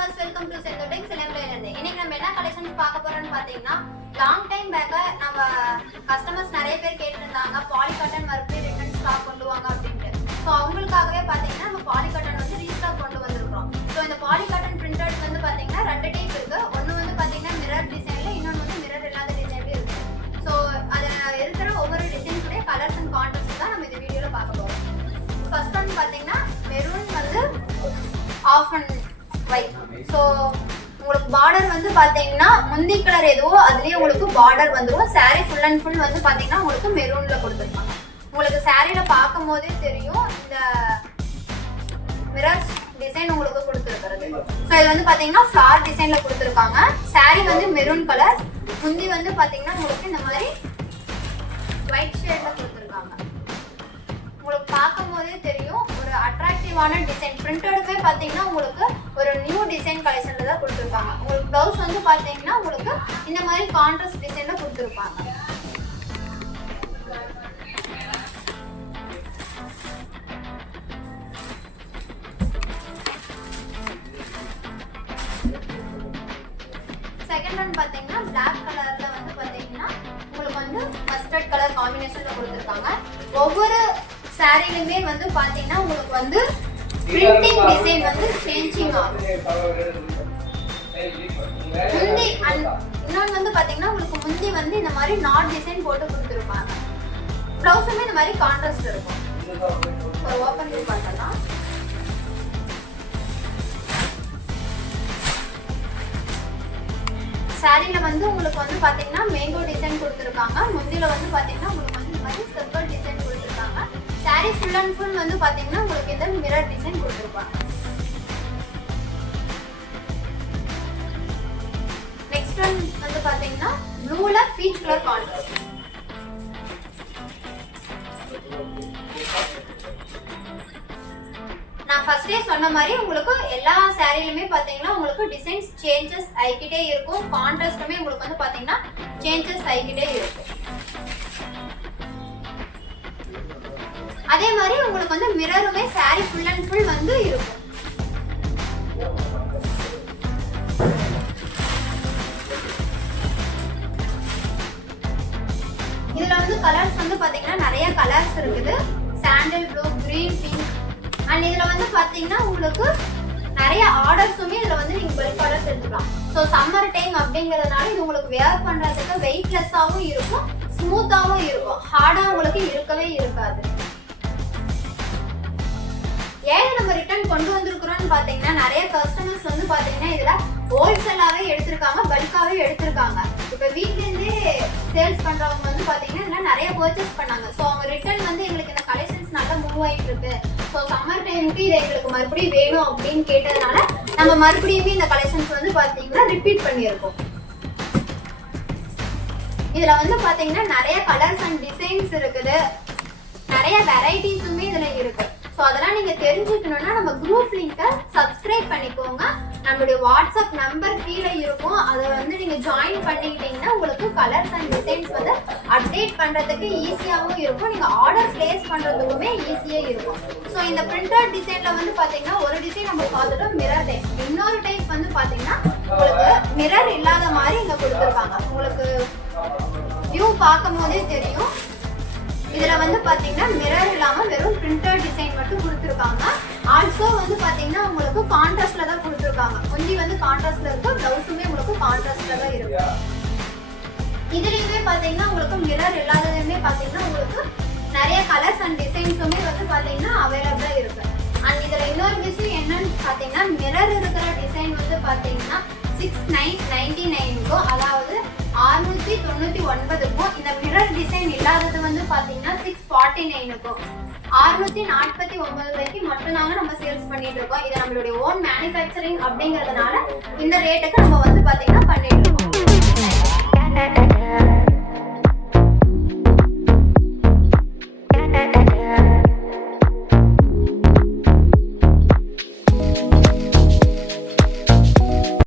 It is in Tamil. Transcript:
viewers, welcome to Sendotex Selamlayirundhu. இன்னைக்கு நம்ம என்ன கலெக்ஷன்ஸ் பார்க்க போறோம்னு பாத்தீங்கன்னா லாங் டைம் பேக்க நம்ம கஸ்டமர்ஸ் நிறைய பேர் கேட்டிருந்தாங்க பாலி காட்டன் மறுபடியும் ரிட்டர்ன் ஸ்டாக் கொண்டு வாங்க அப்படினு. சோ அவங்களுக்காகவே பாத்தீங்கன்னா நம்ம பாலி காட்டன் வந்து ரீஸ்டாக் கொண்டு வந்திருக்கோம். சோ இந்த பாலி காட்டன் பிரிண்டட் வந்து பாத்தீங்கன்னா ரெண்டு டைப் இருக்கு. ஒன்னு வந்து பாத்தீங்கன்னா மிரர் டிசைன்ல, இன்னொன்னு வந்து மிரர் இல்லாத டிசைன்ல இருக்கு. சோ அதுல இருக்கிற ஒவ்வொரு டிசைன்ஸ்லயே கலர்ஸ் அண்ட் கான்ட்ராஸ்ட் தான் நம்ம இந்த வீடியோல பார்க்க போறோம். ஃபர்ஸ்ட் ஒன் பாத்தீங்கன்னா மெரூன் வந்து ஆஃப் அண்ட் ஒயிட். ஸோ உங்களுக்கு பார்டர் வந்து பார்த்தீங்கன்னா முந்தி கலர் எதுவோ அதுலேயே உங்களுக்கு பார்டர் வந்துடும். சாரீ ஃபுல் அண்ட் ஃபுல் வந்து பார்த்தீங்கன்னா உங்களுக்கு மெரூனில் கொடுத்துருப்பாங்க. உங்களுக்கு சாரியில் பார்க்கும் போதே தெரியும் இந்த மிரர் டிசைன் உங்களுக்கு கொடுத்துருக்கிறது. ஸோ இது வந்து பார்த்தீங்கன்னா ஃப்ளார் டிசைனில் கொடுத்துருக்காங்க. சாரீ வந்து மெரூன் கலர், முந்தி வந்து பார்த்தீங்கன்னா உங்களுக்கு இந்த மாதிரி ஒயிட் ஷேடில் கொடுத்துருக்காங்க. உங்களுக்கு பார்க்கும் போதே தெரியும் ஒரு அட்ராக்டிவான டிசைன். பிரிண்டடுமே பார்த்தீங்கன்னா உங்களுக்கு ஒரு நியூ டிசைன் கலெக்ஷன்ல தான் கொடுத்துருப்பாங்க. உங்களுக்கு ப்ளவுஸ் வந்து பார்த்தீங்கன்னா உங்களுக்கு இந்த மாதிரி கான்ட்ராஸ்ட் டிசைன்ல கொடுத்துருப்பாங்க. செகண்ட் ஒன் பார்த்தீங்கன்னா பிளாக் கலர்ல வந்து பார்த்தீங்கன்னா உங்களுக்கு வந்து மஸ்டர்ட் கலர் காம்பினேஷன்ல கொடுத்துருக்காங்க. ஒவ்வொரு சாரிலுமே வந்து பாத்தீங்கன்னா உங்களுக்கு வந்து பிரிண்டிங் டிசைன் வந்து சேஞ்சிங் ஆகும். முந்தி இன்னொன்று வந்து பாத்தீங்கன்னா உங்களுக்கு முந்தி வந்து இந்த மாதிரி நாட் டிசைன் போட்டு கொடுத்துருப்பாங்க. ப்ளவுஸுமே இந்த மாதிரி கான்ட்ராஸ்ட் இருக்கும். ஒரு ஓப்பன் பண்ணி பார்த்தலாம். சாரியில வந்து உங்களுக்கு வந்து பாத்தீங்கன்னா மேங்கோ டிசைன் கொடுத்துருக்காங்க. முந்தில வந்து பாத்தீங்கன்னா உங்களுக்கு வந்து இந்த மாதிரி சர்க்கிள் டிசைன் கொடுத்துருக்காங்க. சாரி ஃபுல் அண்ட் ஃபுல் வந்து பாத்தீங்கன்னா உங்களுக்கு இந்த மிரர் டிசைன் கொடுத்துருப்பாங்க. நெக்ஸ்ட் ஒன் வந்து பாத்தீங்கன்னா ப்ளூல பீச் கலர் கான்ட்ராஸ்ட். நான் ஃபர்ஸ்டே சொன்ன மாதிரி உங்களுக்கு எல்லா சாரிலுமே பாத்தீங்கன்னா உங்களுக்கு டிசைன்ஸ் சேஞ்சஸ் ஆகிக்கிட்டே இருக்கும். கான்ட்ராஸ்டுமே உங்களுக்கு வந்து பாத்தீங்கன்னா சேஞ்சஸ் ஆகிக்கிட்டே இருக்கும். அதே மாதிரி உங்களுக்கு வந்து மிரருமே சாரி ஃபுல் அண்ட் ஃபுல் வந்து இருக்கும். இதுல வந்து கலர்ஸ் வந்து பாத்தீங்கன்னா நிறைய கலர்ஸ் இருக்குது. Sandal blue, green, pink. And இதுல வந்து பாத்தீங்கன்னா உங்களுக்கு நிறைய ஆர்டர்ஸுமே இதுல வந்து நீங்க பல்க் ஆர்டர்ஸ் எடுத்துக்கலாம். ஸோ சம்மர் டைம் அப்படிங்கறதுனால இது உங்களுக்கு வேர் பண்றதுக்கு வெயிட்லெஸ்ஸாவும் இருக்கும், ஸ்மூத்தாவும் இருக்கும். ஹார்டா உங்களுக்கு இருக்கவே இருக்காது. ஏன் நம்ம ரிட்டர்ன் கொண்டு வந்திருக்கிறோம்னு பாத்தீங்கன்னா நிறைய கஸ்டமர்ஸ் வந்து பாத்தீங்கன்னா இதுல ஹோல்சேலாவே எடுத்திருக்காங்க, பல்காவே எடுத்திருக்காங்க. இப்ப வீட்ல இருந்தே சேல்ஸ் பண்றவங்க வந்து பாத்தீங்கன்னா இதுல நிறைய பர்ச்சேஸ் பண்ணாங்க. ஸோ அவங்க ரிட்டர்ன் வந்து எங்களுக்கு இந்த கலெக்ஷன்ஸ் நல்லா மூவ் ஆயிட்டு இருக்கு, ஸோ சம்மர் டைமுக்கு இதை எங்களுக்கு மறுபடியும் வேணும் அப்படின்னு கேட்டதுனால நம்ம மறுபடியுமே இந்த கலெக்ஷன்ஸ் வந்து பாத்தீங்கன்னா ரிப்பீட் பண்ணியிருக்கோம். இதுல வந்து பாத்தீங்கன்னா நிறைய கலர்ஸ் அண்ட் டிசைன்ஸ் இருக்குது, நிறைய வெரைட்டிஸுமே இதுல இருக்கு. ஸோ அதெல்லாம் நீங்க தெரிஞ்சுக்கணும்னா நம்ம குரூப் லிங்கை சப்ஸ்கிரைப் பண்ணிக்கோங்க. நம்மளுடைய வாட்ஸ்அப் நம்பர் கீழே இருக்கும், அதை வந்து நீங்க ஜாயின் பண்ணிக்கிட்டீங்கன்னா உங்களுக்கு கலர்ஸ் அண்ட் டிசைன்ஸ் வந்து அப்டேட் பண்றதுக்கு ஈஸியாகவும் இருக்கும், நீங்க ஆர்டர் பிளேஸ் பண்றதுக்குமே ஈஸியா இருக்கும். ஸோ இந்த பிரிண்டட் டிசைன்ல வந்து பாத்தீங்கன்னா ஒரு டிசைன் நம்ம பார்த்துட்டோம் மிரர் டைப், இன்னொரு டைப் வந்து பாத்தீங்கன்னா உங்களுக்கு மிரர் இல்லாத மாதிரி இங்க கொடுத்துருக்காங்க. உங்களுக்கு வியூ பார்க்கும் போதே தெரியும். இதுல வந்து பாத்தீங்கன்னா மிரர் இல்லாம வெறும் பிரிண்டட் டிசைன் மட்டும் கொடுத்துருக்காங்க. ஆல்சோ வந்து பாத்தீங்கன்னா உங்களுக்கு கான்ட்ராஸ்ட்ல தான் கொடுத்துருக்காங்க. முந்தி வந்து கான்ட்ராஸ்ட்ல இருக்கு, பிளவுஸுமே உங்களுக்கு கான்ட்ராஸ்ட்ல தான் இருக்கு. இதுலயுமே பாத்தீங்கன்னா உங்களுக்கு மிரர் இல்லாததுமே பாத்தீங்கன்னா உங்களுக்கு நிறைய கலர்ஸ் அண்ட் டிசைன்ஸுமே வந்து பாத்தீங்கன்னா அவைலபிளா இருக்கு. அண்ட் இதுல இன்னொரு விஷயம் என்னன்னு பாத்தீங்கன்னா மிரர் இருக்கிற டிசைன் வந்து பாத்தீங்கன்னா 6999க்கும், அதாவது 699க்கும். இந்த மிரர் டிசைன் இல்லாதது வந்து பாத்தீங்கன்னா 649க்கும், 649 ரூபாய்க்கு மட்டும் தாங்க நம்ம சேல்ஸ் பண்ணிட்டு இருக்கோம். இது நம்மளுடைய ஓன் மேனுஃபேக்சரிங் அப்படிங்கறதுனால இந்த ரேட்டுக்கு நம்ம வந்து பாத்தீங்கன்னா பண்ணிட்டு இருக்கோம்.